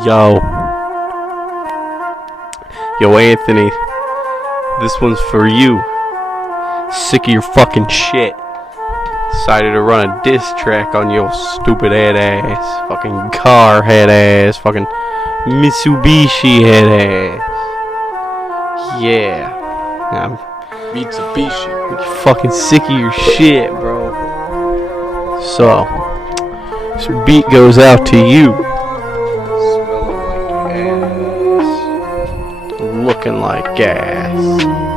Yo. Yo, Anthony. This one's for you. Sick of your fucking shit. Decided to run a diss track on your stupid head ass. Fucking car head ass. Fucking Mitsubishi head ass. Yeah. I'm Mitsubishi. fucking sick of your shit, bro. So, this beat goes out to you. Smelling like ass. Looking like gas.